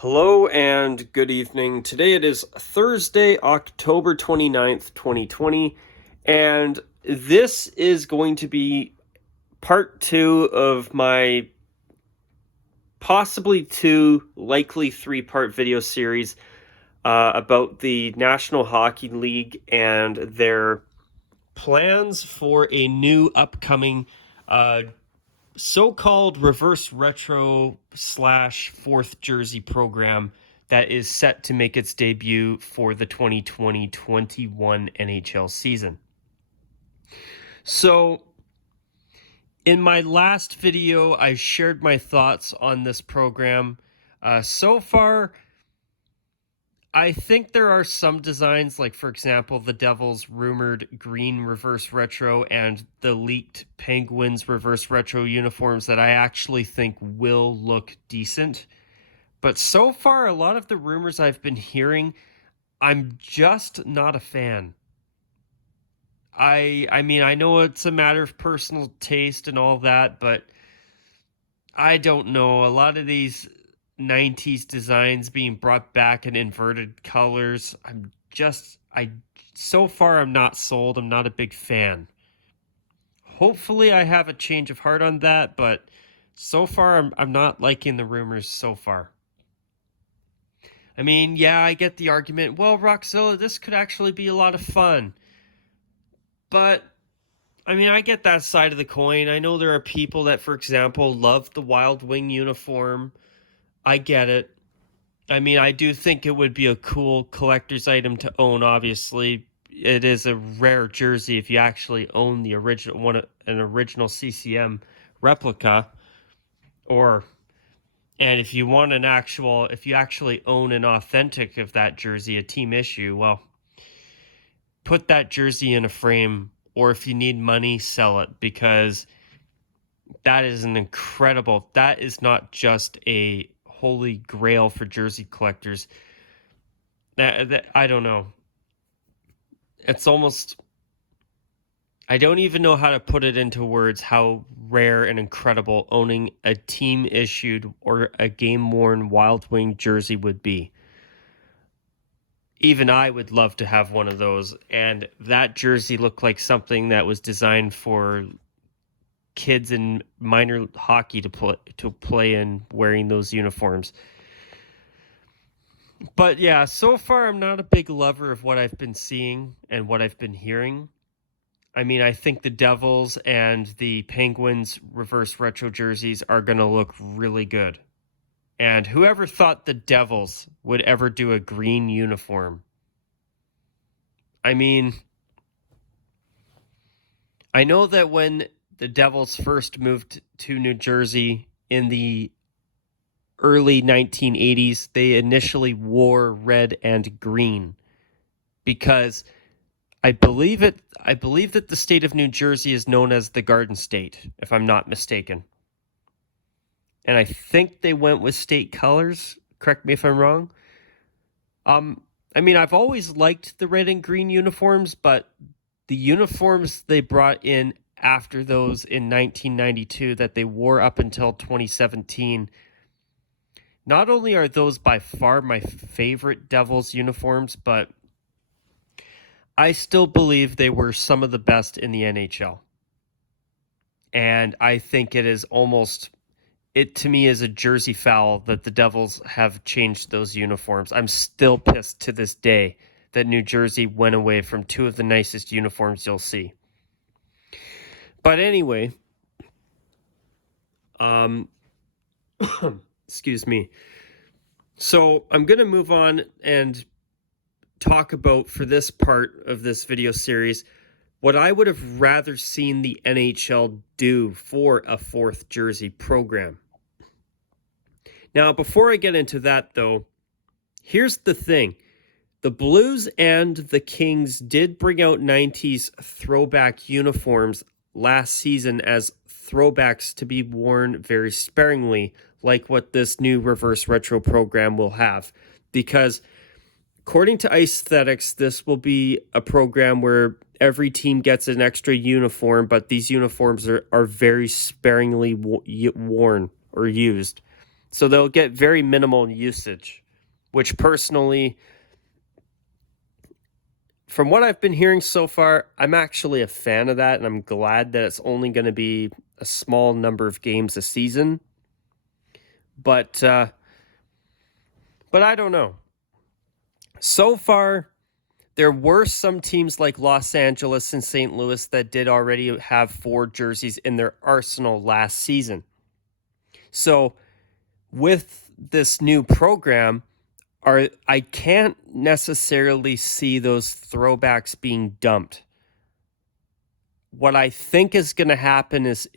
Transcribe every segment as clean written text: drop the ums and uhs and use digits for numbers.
Hello and good evening. Today it is Thursday, October 29th, 2020, and this is going to be part two of my possibly two, likely three-part video series about the National Hockey League and their plans for a new upcoming so-called reverse retro / fourth jersey program that is set to make its debut for the 2020-21 NHL season. So in my last video, I shared my thoughts on this program. So far, I think there are some designs, like, for example, the Devils' rumored green reverse retro and the leaked Penguins reverse retro uniforms that I actually think will look decent. But so far, a lot of the rumors I've been hearing, I'm just not a fan. I mean, I know it's a matter of personal taste and all that, but I don't know. A lot of these 90s designs being brought back in inverted colors, so far I'm not sold. I'm not a big fan. Hopefully I have a change of heart on that, but so far I'm not liking the rumors so far. I mean, yeah, I get the argument, well, Roxzilla, this could actually be a lot of fun. But I mean, I get that side of the coin. I know there are people that, for example, love the Wild Wing uniform. I get it. I mean, I do think it would be a cool collector's item to own, obviously. It is a rare jersey if you actually own the original one, an original CCM replica. And if you want if you actually own an authentic of that jersey, a team issue, well, put that jersey in a frame, or if you need money, sell it, because that is that is not just a holy grail for jersey collectors. I don't know. It's almost, I don't even know how to put it into words how rare and incredible owning a team issued or a game worn Wild Wing jersey would be. Even I would love to have one of those, and that jersey looked like something that was designed for kids in minor hockey to play in, wearing those uniforms. But yeah, so far I'm not a big lover of what I've been seeing and what I've been hearing. I mean, I think the Devils and the Penguins reverse retro jerseys are going to look really good. And whoever thought the Devils would ever do a green uniform? I mean, I know that when the Devils first moved to New Jersey in the early 1980s, they initially wore red and green because I believe that the state of New Jersey is known as the Garden State, if I'm not mistaken. And I think they went with state colors. Correct me if I'm wrong. I mean, I've always liked the red and green uniforms, but the uniforms they brought in after those in 1992 that they wore up until 2017, not only are those by far my favorite Devils uniforms, but I still believe they were some of the best in the NHL. And I think it to me is a jersey foul that the Devils have changed those uniforms. I'm still pissed to this day that New Jersey went away from two of the nicest uniforms you'll see. But anyway, excuse me. So I'm going to move on and talk about, for this part of this video series, what I would have rather seen the NHL do for a fourth jersey program. Now, before I get into that, though, here's the thing. The Blues and the Kings did bring out 90s throwback uniforms last season as throwbacks to be worn very sparingly, like what this new reverse retro program will have. Because according to Aesthetics, this will be a program where every team gets an extra uniform, but these uniforms are very sparingly worn or used. So they'll get very minimal usage, which personally, from what I've been hearing so far, I'm actually a fan of that, and I'm glad that it's only going to be a small number of games a season. But I don't know. So far, there were some teams like Los Angeles and St. Louis that did already have 4 jerseys in their arsenal last season. So with this new program, I can't necessarily see those throwbacks being dumped. What I think is going to happen is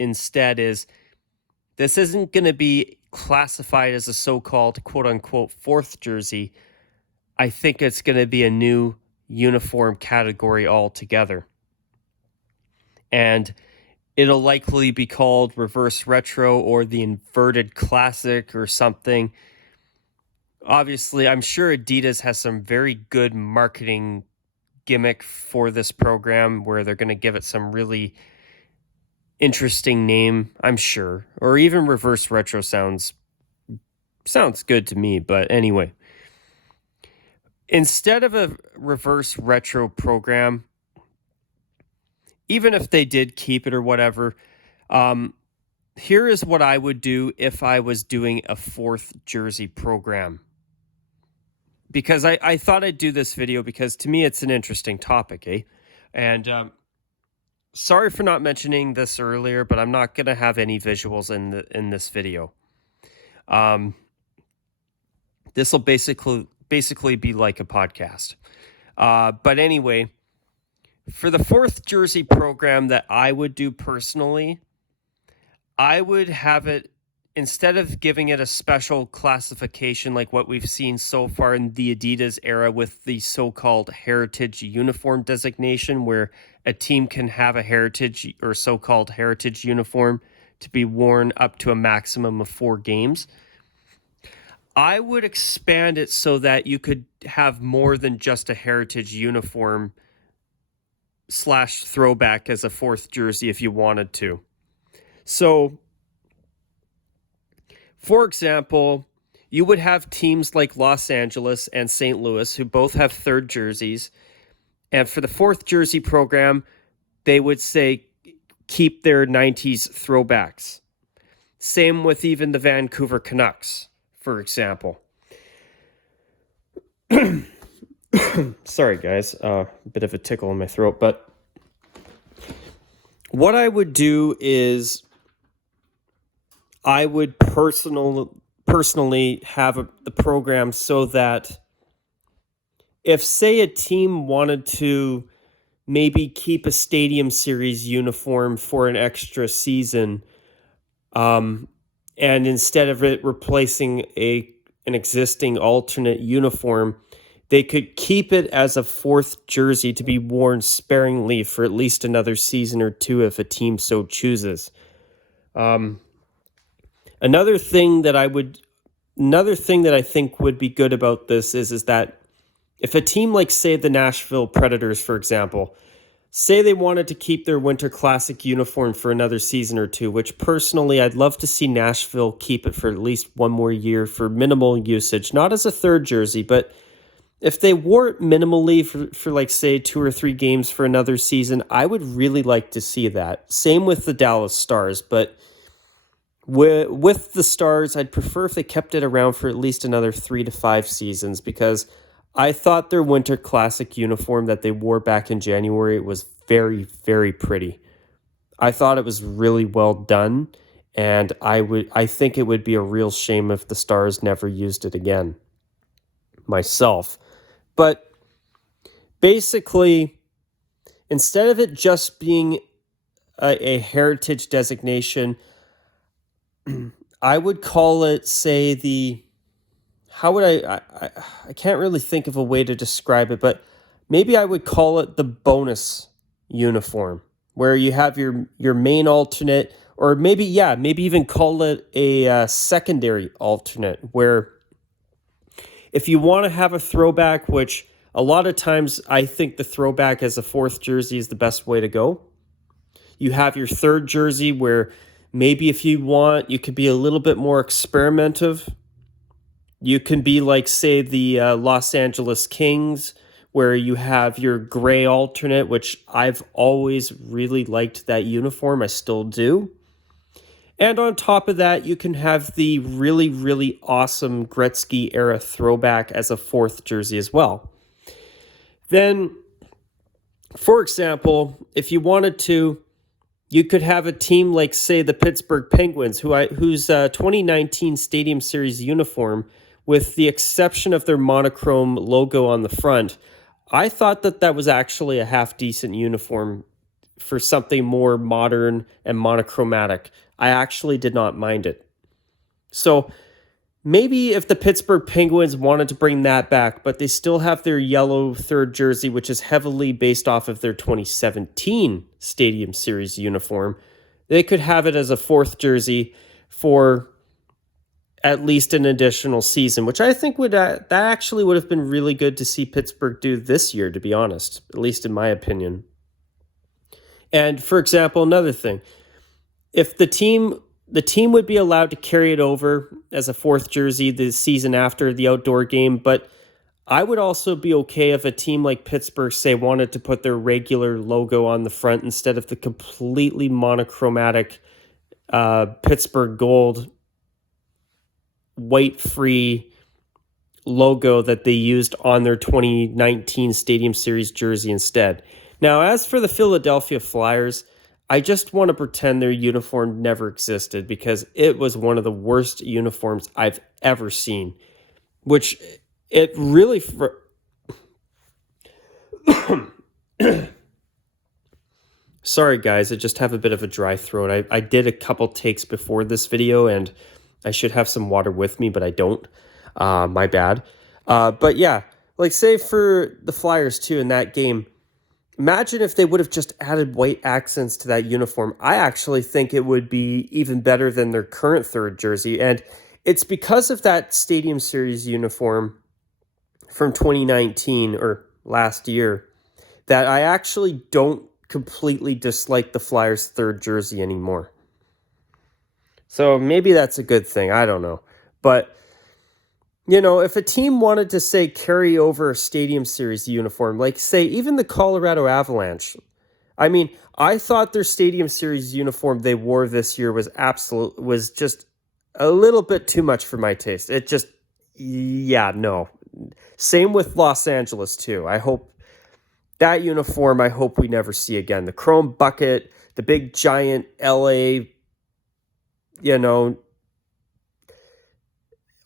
this isn't going to be classified as a so-called quote-unquote 4th jersey. I think it's going to be a new uniform category altogether. And it'll likely be called reverse retro or the inverted classic or something. Obviously, I'm sure Adidas has some very good marketing gimmick for this program where they're going to give it some really interesting name, I'm sure. Or even reverse retro sounds good to me, but anyway. Instead of a reverse retro program, even if they did keep it or whatever, here is what I would do if I was doing a 4th jersey program. Because I thought I'd do this video because to me it's an interesting topic, eh? And sorry for not mentioning this earlier, but I'm not going to have any visuals in this video. This will basically be like a podcast. But anyway, for the 4th jersey program that I would do personally, I would have it, instead of giving it a special classification like what we've seen so far in the Adidas era with the so-called heritage uniform designation, where a team can have a heritage or so-called heritage uniform to be worn up to a maximum of 4 games. I would expand it so that you could have more than just a heritage uniform / throwback as a 4th jersey if you wanted to. So, for example, you would have teams like Los Angeles and St. Louis who both have 3rd jerseys. And for the 4th jersey program, they would say keep their 90s throwbacks. Same with even the Vancouver Canucks, for example. Sorry, guys. A bit of a tickle in my throat. But what I would do is I would personally have the program so that if, say, a team wanted to maybe keep a Stadium Series uniform for an extra season, and instead of it replacing an existing alternate uniform, they could keep it as a 4th jersey to be worn sparingly for at least another season or 2 if a team so chooses. Another thing that I think would be good about this is that if a team like, say, the Nashville Predators, for example, say they wanted to keep their Winter Classic uniform for another season or 2, which personally I'd love to see Nashville keep it for at least 1 more year for minimal usage, not as a 3rd jersey, but if they wore it minimally for like, say, 2 or 3 games for another season, I would really like to see that. Same with the Dallas Stars, but with the Stars, I'd prefer if they kept it around for at least another 3 to 5 seasons, because I thought their Winter Classic uniform that they wore back in January was very, very pretty. I thought it was really well done, and I think it would be a real shame if the Stars never used it again, myself. But basically, instead of it just being a heritage designation, I would call it, say, I can't really think of a way to describe it, but maybe I would call it the bonus uniform, where you have your main alternate, or maybe even call it a secondary alternate, where if you want to have a throwback, which a lot of times I think the throwback as a 4th jersey is the best way to go. You have your 3rd jersey where Maybe if you want, you could be a little bit more experimentative. You can be like, say, the Los Angeles Kings, where you have your gray alternate, which I've always really liked that uniform. I still do. And on top of that, you can have the really, really awesome Gretzky era throwback as a fourth jersey as well. Then, for example, if you wanted to, you could have a team like, say, the Pittsburgh Penguins, whose 2019 Stadium Series uniform, with the exception of their monochrome logo on the front, I thought that was actually a half-decent uniform for something more modern and monochromatic. I actually did not mind it. So maybe if the Pittsburgh Penguins wanted to bring that back, but they still have their yellow third jersey, which is heavily based off of their 2017 Stadium Series uniform, they could have it as a fourth jersey for at least an additional season, which I think that actually would have been really good to see Pittsburgh do this year, to be honest, at least in my opinion. And for example, another thing, if the team would be allowed to carry it over as a fourth jersey the season after the outdoor game, but I would also be okay if a team like Pittsburgh, say, wanted to put their regular logo on the front instead of the completely monochromatic Pittsburgh gold white-free logo that they used on their 2019 Stadium Series jersey instead. Now, as for the Philadelphia Flyers, I just want to pretend their uniform never existed because it was one of the worst uniforms I've ever seen, which it really... Sorry, guys, I just have a bit of a dry throat. I did a couple takes before this video, and I should have some water with me, but I don't. My bad. But yeah, like, say for the Flyers too in that game, imagine if they would have just added white accents to that uniform. I actually think it would be even better than their current third jersey. And it's because of that Stadium Series uniform from 2019 or last year that I actually don't completely dislike the Flyers' third jersey anymore. So maybe that's a good thing. I don't know. But, you know, if a team wanted to, say, carry over a Stadium Series uniform, like, say, even the Colorado Avalanche, I mean, I thought their Stadium Series uniform they wore this year was just a little bit too much for my taste. It just, yeah, no. Same with Los Angeles, too. I hope that uniform, I hope we never see again. The chrome bucket, the big giant LA, you know,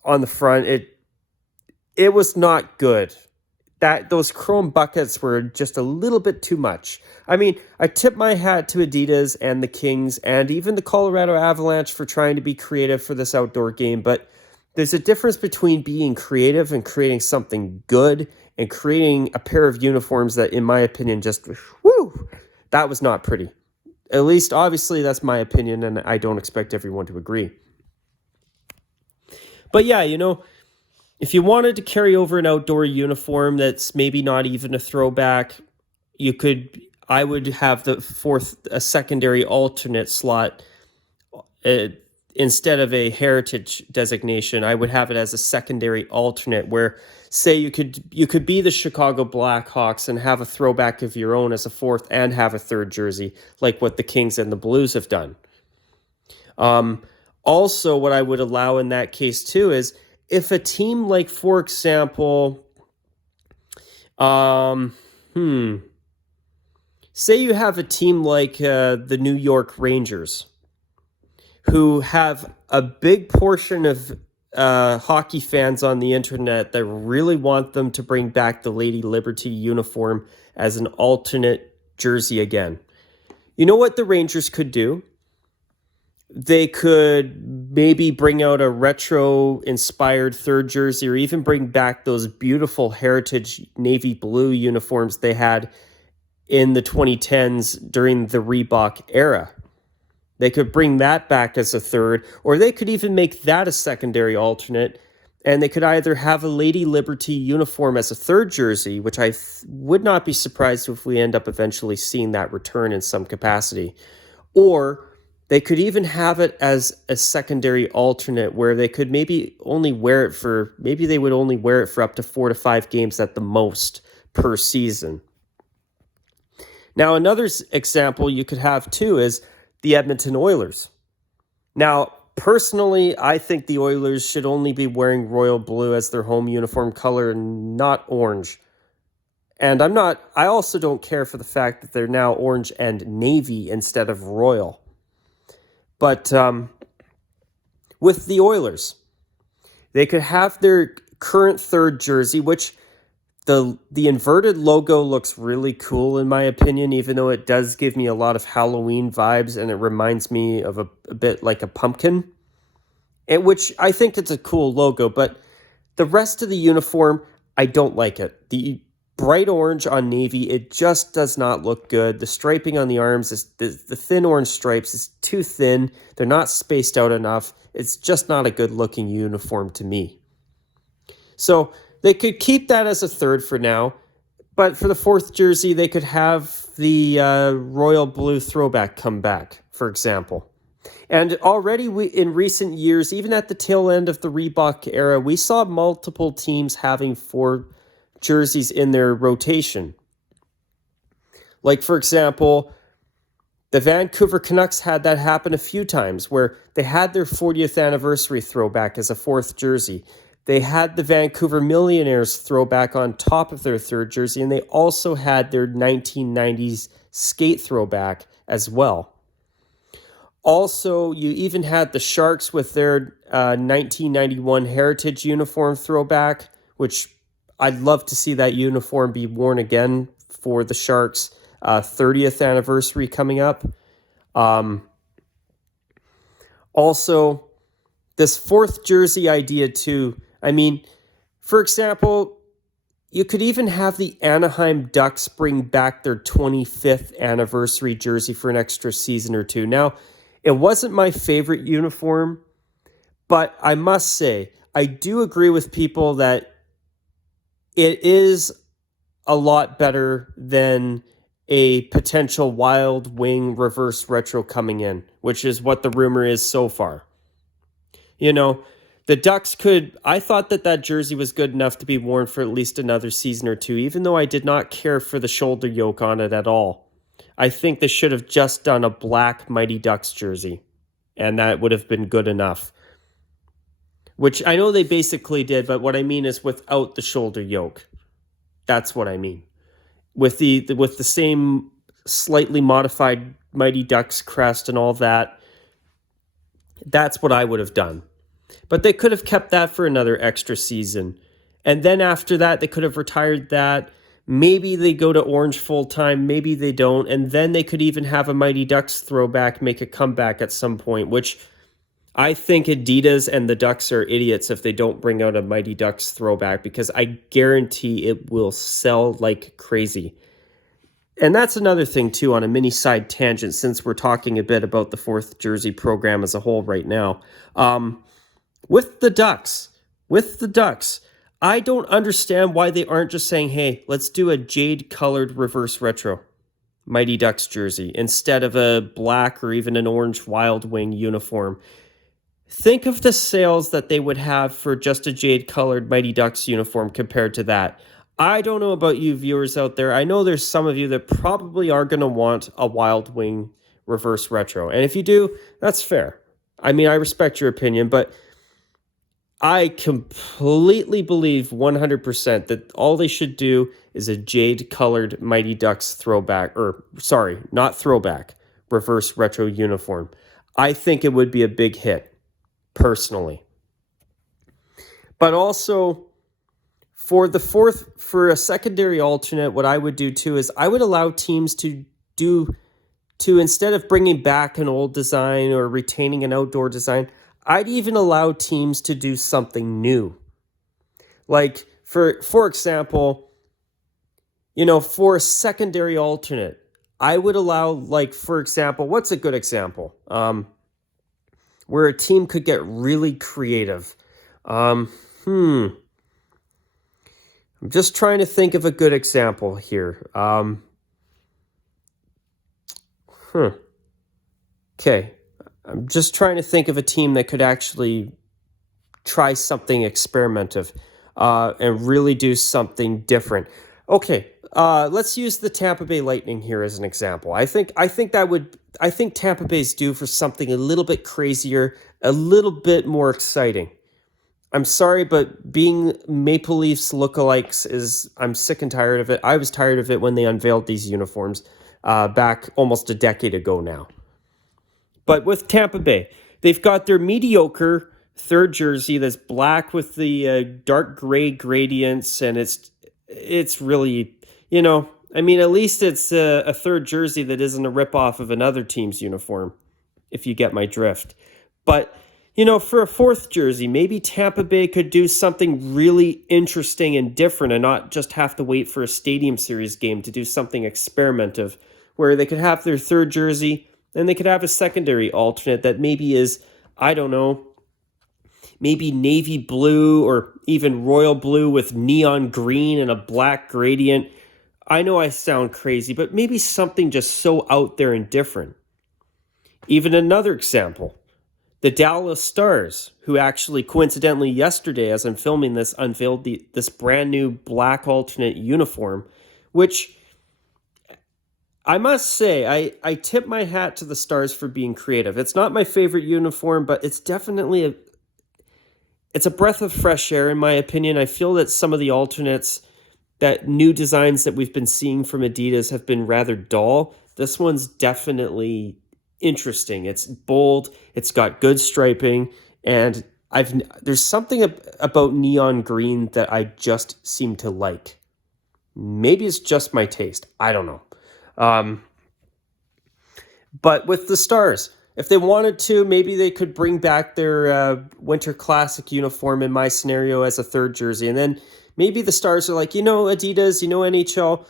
on the front, it was not good. Those chrome buckets were just a little bit too much. I mean, I tip my hat to Adidas and the Kings and even the Colorado Avalanche for trying to be creative for this outdoor game, but there's a difference between being creative and creating something good and creating a pair of uniforms that, in my opinion, just, whoo, that was not pretty. At least, obviously, that's my opinion, and I don't expect everyone to agree. But yeah, you know, if you wanted to carry over an outdoor uniform that's maybe not even a throwback, I would have a secondary alternate slot. Instead of a heritage designation, I would have it as a secondary alternate where, say, you could be the Chicago Blackhawks and have a throwback of your own as a fourth and have a third jersey, like what the Kings and the Blues have done. Also, what I would allow in that case too is if a team like, for example, say you have a team like the New York Rangers, who have a big portion of hockey fans on the internet that really want them to bring back the Lady Liberty uniform as an alternate jersey again. You know what the Rangers could do? They could maybe bring out a retro-inspired third jersey or even bring back those beautiful heritage navy blue uniforms they had in the 2010s during the Reebok era. They could bring that back as a third, or they could even make that a secondary alternate, and they could either have a Lady Liberty uniform as a third jersey, which I would not be surprised if we end up eventually seeing that return in some capacity, or They could even have it as a secondary alternate where they could maybe only wear it for, maybe they would only wear it for up to 4 to 5 games at the most per season. Now, another example you could have too is the Edmonton Oilers. Now, personally, I think the Oilers should only be wearing royal blue as their home uniform color and not orange. And I also don't care for the fact that they're now orange and navy instead of royal. But with the Oilers, they could have their current third jersey, which the inverted logo looks really cool in my opinion, even though it does give me a lot of Halloween vibes and it reminds me of a bit like a pumpkin, which I think it's a cool logo. But the rest of the uniform, I don't like it. The bright orange on navy, it just does not look good. The striping on the arms, the thin orange stripes is too thin. They're not spaced out enough. It's just not a good looking uniform to me. So they could keep that as a third for now, but for the fourth jersey, they could have the royal blue throwback come back, for example. And already in recent years, even at the tail end of the Reebok era, we saw multiple teams having 4 jerseys in their rotation. Like, for example, the Vancouver Canucks had that happen a few times where they had their 40th anniversary throwback as a 4th jersey. They had the Vancouver Millionaires throwback on top of their 3rd jersey, and they also had their 1990s skate throwback as well. Also, you even had the Sharks with their 1991 Heritage uniform throwback, which I'd love to see that uniform be worn again for the Sharks' 30th anniversary coming up. Also, this 4th jersey idea too. I mean, for example, you could even have the Anaheim Ducks bring back their 25th anniversary jersey for an extra season or 2. Now, it wasn't my favorite uniform, but I must say, I do agree with people that it is a lot better than a potential Wild Wing reverse retro coming in, which is what the rumor is so far. You know, the Ducks I thought that jersey was good enough to be worn for at least another season or 2, even though I did not care for the shoulder yoke on it at all. I think they should have just done a black Mighty Ducks jersey, and that would have been good enough. Which I know they basically did, but what I mean is without the shoulder yoke. That's what I mean. With the same slightly modified Mighty Ducks crest and all that, that's what I would have done. But they could have kept that for another extra season. And then after that, they could have retired that. Maybe they go to orange full time, maybe they don't. And then they could even have a Mighty Ducks throwback make a comeback at some point, which I think Adidas and the Ducks are idiots if they don't bring out a Mighty Ducks throwback, because I guarantee it will sell like crazy. And that's another thing, too, on a mini side tangent, since we're talking a bit about the 4th jersey program as a whole right now. With the Ducks, I don't understand why they aren't just saying, hey, let's do a jade-colored reverse retro Mighty Ducks jersey instead of a black or even an orange Wild Wing uniform. Think of the sales that they would have for just a jade-colored Mighty Ducks uniform compared to that. I don't know about you viewers out there. I know there's some of you that probably are going to want a Wild Wing reverse retro. And if you do, that's fair. I mean, I respect your opinion, but I completely believe 100% that all they should do is a jade-colored Mighty Ducks throwback, not throwback, reverse retro uniform. I think it would be a big hit, personally. But also, for a secondary alternate, what I would do too is I would allow teams to instead of bringing back an old design or retaining an outdoor design, I'd even allow teams to do something new. Like, for example, for a secondary alternate, I would allow, like, for example, what's a good example? Where a team could get really creative. I'm just trying to think of a good example here. Okay. I'm just trying to think of a team that could actually try something experimental and really do something different. Okay, let's use the Tampa Bay Lightning here as an example. I think Tampa Bay's due for something a little bit crazier, a little bit more exciting. I'm sorry, but being Maple Leafs lookalikes I'm sick and tired of it. I was tired of it when they unveiled these uniforms back almost a decade ago now. But with Tampa Bay, they've got their mediocre third jersey that's black with the dark gray gradients, and it's really, at least it's a third jersey that isn't a ripoff of another team's uniform, if you get my drift. But for a fourth jersey, maybe Tampa Bay could do something really interesting and different and not just have to wait for a Stadium Series game to do something experimental, where they could have their third jersey and they could have a secondary alternate that maybe is, I don't know, maybe navy blue or even royal blue with neon green and a black gradient. I know I sound crazy, but maybe something just so out there and different. Even another example. The Dallas Stars, who actually coincidentally yesterday, as I'm filming this, unveiled this brand new black alternate uniform, which I must say, I tip my hat to the Stars for being creative. It's not my favorite uniform, but it's definitely it's a breath of fresh air, in my opinion. I feel that some of the alternates, that new designs that we've been seeing from Adidas have been rather dull. This one's definitely interesting. It's bold, it's got good striping, and there's something about neon green that I just seem to like. Maybe it's just my taste. I don't know. But with the Stars, if they wanted to, maybe they could bring back their Winter Classic uniform in my scenario as a third jersey. And then maybe the Stars are like, Adidas, NHL,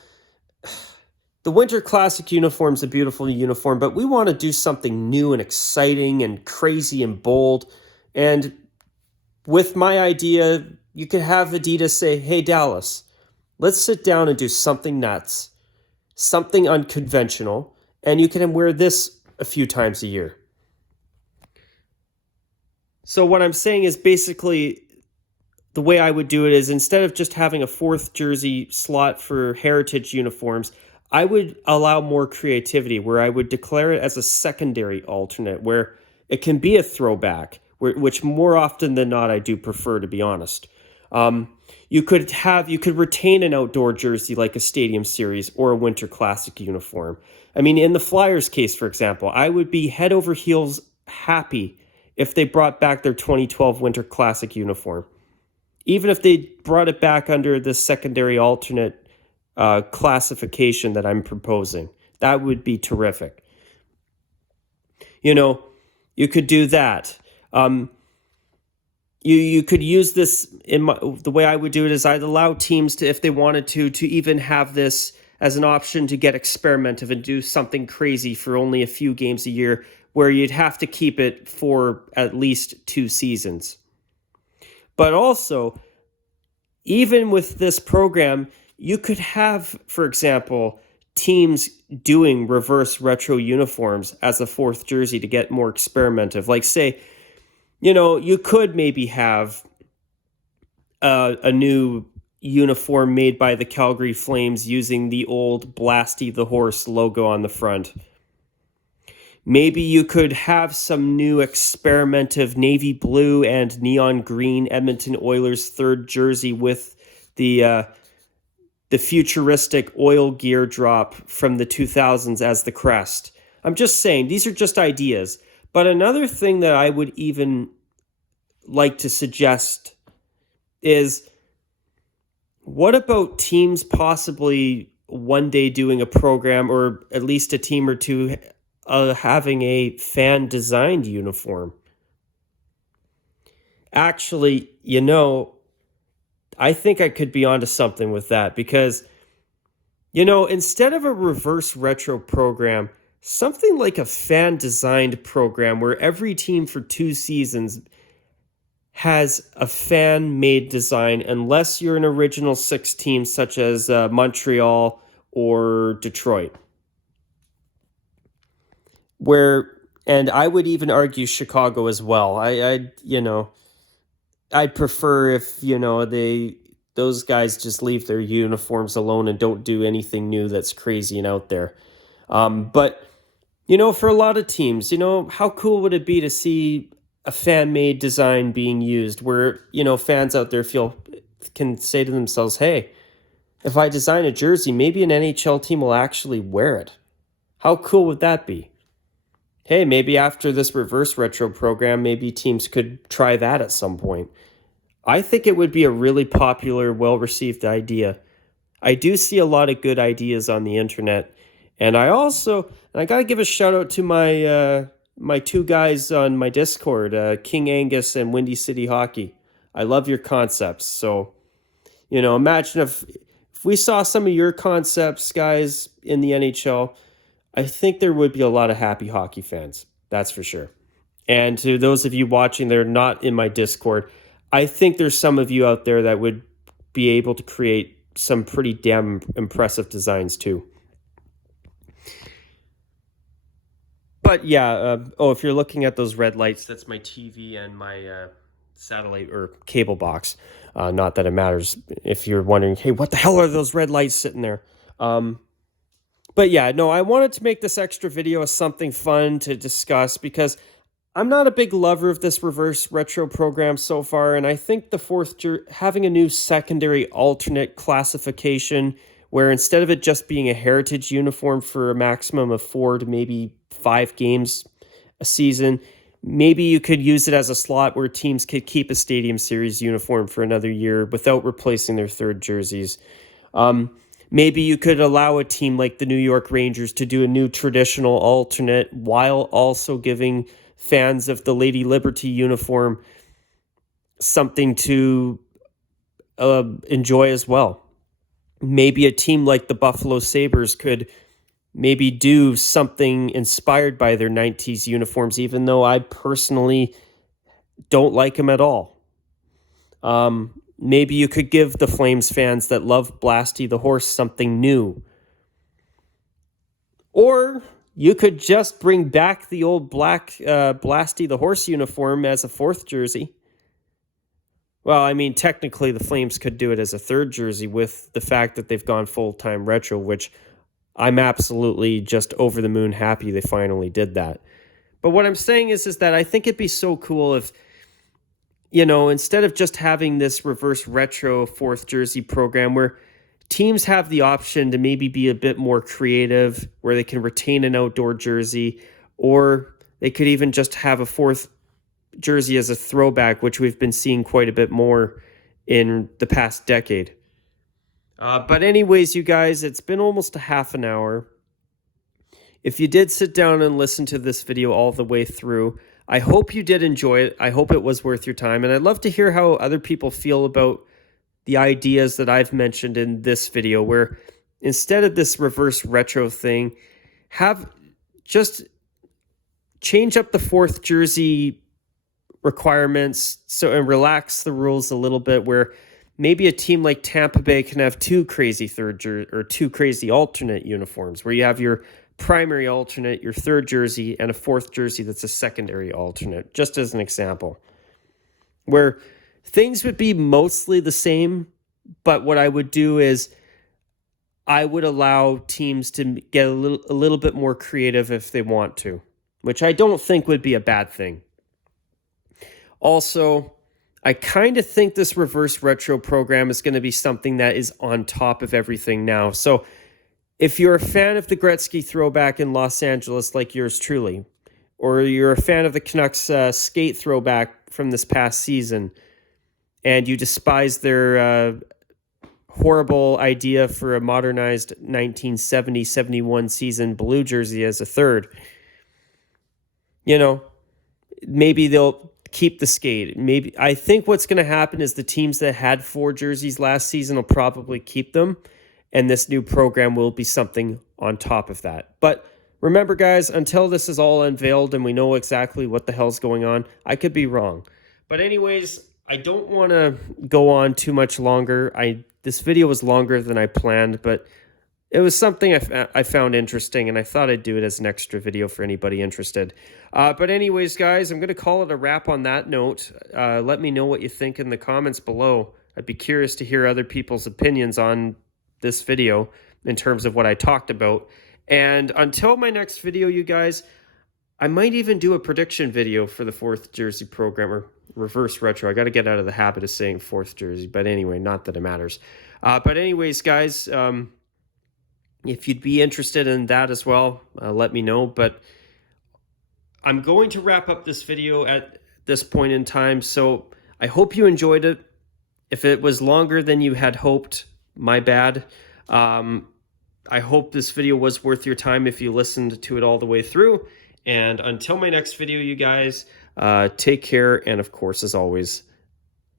the Winter Classic uniform is a beautiful uniform, but we want to do something new and exciting and crazy and bold. And with my idea, you could have Adidas say, hey, Dallas, let's sit down and do something nuts, something unconventional, and you can wear this a few times a year. So what I'm saying is basically the way I would do it is, instead of just having a fourth jersey slot for heritage uniforms, I would allow more creativity, where I would declare it as a secondary alternate, where it can be a throwback, which more often than not I do prefer, to be honest. You could retain an outdoor jersey like a Stadium Series or a Winter Classic uniform. I mean, in the Flyers case, for example, I would be head over heels happy if they brought back their 2012 Winter Classic uniform. Even if they brought it back under the secondary alternate classification that I'm proposing, that would be terrific. You could do that. You could use this the way I would do it is I'd allow teams to, if they wanted to even have this as an option to get experimental and do something crazy for only a few games a year, where you'd have to keep it for at least 2 seasons. But also, even with this program, you could have, for example, teams doing reverse retro uniforms as a fourth jersey to get more experimental. Like, say, you could maybe have a new uniform made by the Calgary Flames using the old Blasty the Horse logo on the front. Maybe you could have some new experimental navy blue and neon green Edmonton Oilers third jersey with the futuristic oil gear drop from the 2000s as the crest. I'm just saying, these are just ideas. But another thing that I would even like to suggest is, what about teams possibly one day doing a program, or at least a team or two having a fan-designed uniform? Actually, I think I could be onto something with that, because, instead of a reverse retro program, something like a fan-designed program where every team for 2 seasons has a fan-made design, unless you're an original 6 team such as Montreal or Detroit, where And I would even argue Chicago as well. I'd prefer if, those guys just leave their uniforms alone and don't do anything new that's crazy and out there. But for a lot of teams, how cool would it be to see a fan-made design being used where, fans out there can say to themselves, hey, if I design a jersey, maybe an NHL team will actually wear it. How cool would that be? Hey, maybe after this reverse retro program, maybe teams could try that at some point. I think it would be a really popular, well-received idea. I do see a lot of good ideas on the internet. And I got to give a shout out to my two guys on my Discord, King Angus and Windy City Hockey. I love your concepts. So, imagine if we saw some of your concepts, guys, in the NHL, I think there would be a lot of happy hockey fans. That's for sure. And to those of you watching that are not in my Discord, I think there's some of you out there that would be able to create some pretty damn impressive designs too. But yeah, if you're looking at those red lights, that's my TV and my satellite or cable box. Not that it matters if you're wondering, hey, what the hell are those red lights sitting there? But yeah, no, I wanted to make this extra video as something fun to discuss because I'm not a big lover of this reverse retro program so far, and I think having a new secondary alternate classification where instead of it just being a heritage uniform for a maximum of 4 to maybe 5 games a season, maybe you could use it as a slot where teams could keep a Stadium Series uniform for another year without replacing their third jerseys. Maybe you could allow a team like the New York Rangers to do a new traditional alternate while also giving fans of the Lady Liberty uniform something to enjoy as well. Maybe a team like the Buffalo Sabres could maybe do something inspired by their 90s uniforms, even though I personally don't like them at all. Maybe you could give the Flames fans that love Blasty the Horse something new. Or you could just bring back the old black Blasty the Horse uniform as a 4th jersey. Well, I mean, technically the Flames could do it as a 3rd jersey with the fact that they've gone full-time retro, which I'm absolutely just over the moon happy they finally did that. But what I'm saying is that I think it'd be so cool if, instead of just having this reverse retro 4th jersey program where teams have the option to maybe be a bit more creative, where they can retain an outdoor jersey, or they could even just have a 4th jersey as a throwback, which we've been seeing quite a bit more in the past decade. But anyways, you guys, it's been almost a half an hour. If you did sit down and listen to this video all the way through, I hope you did enjoy it. I hope it was worth your time. And I'd love to hear how other people feel about the ideas that I've mentioned in this video, where instead of this reverse retro thing, change up the 4th jersey requirements and relax the rules a little bit, where maybe a team like Tampa Bay can have 2 crazy 2 crazy alternate uniforms, where you have your primary alternate, your 3rd jersey, and a 4th jersey that's a secondary alternate, just as an example, where things would be mostly the same, but what I would do is I would allow teams to get a little bit more creative if they want to, which I don't think would be a bad thing. Also, I kind of think this reverse retro program is going to be something that is on top of everything now. So if you're a fan of the Gretzky throwback in Los Angeles like yours truly, or you're a fan of the Canucks skate throwback from this past season, and you despise their horrible idea for a modernized 1970-71 season blue jersey as a 3rd, maybe they'll keep the skate. Maybe I think what's going to happen is the teams that had 4 jerseys last season will probably keep them, and this new program will be something on top of that. But remember, guys, until this is all unveiled and we know exactly what the hell's going on, I could be wrong. But anyways, I don't want to go on too much longer. This video was longer than I planned, but it was something I found interesting, and I thought I'd do it as an extra video for anybody interested. But anyways, guys, I'm going to call it a wrap on that note. Let me know what you think in the comments below. I'd be curious to hear other people's opinions on this video in terms of what I talked about. And until my next video, you guys, I might even do a prediction video for the 4th jersey program, or reverse retro. I got to get out of the habit of saying 4th jersey, but anyway, not that it matters. But anyways, guys, if you'd be interested in that as well, let me know. But I'm going to wrap up this video at this point in time. So I hope you enjoyed it. If it was longer than you had hoped, my bad. I hope this video was worth your time if you listened to it all the way through. And until my next video, you guys, take care. And of course, as always,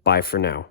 bye for now.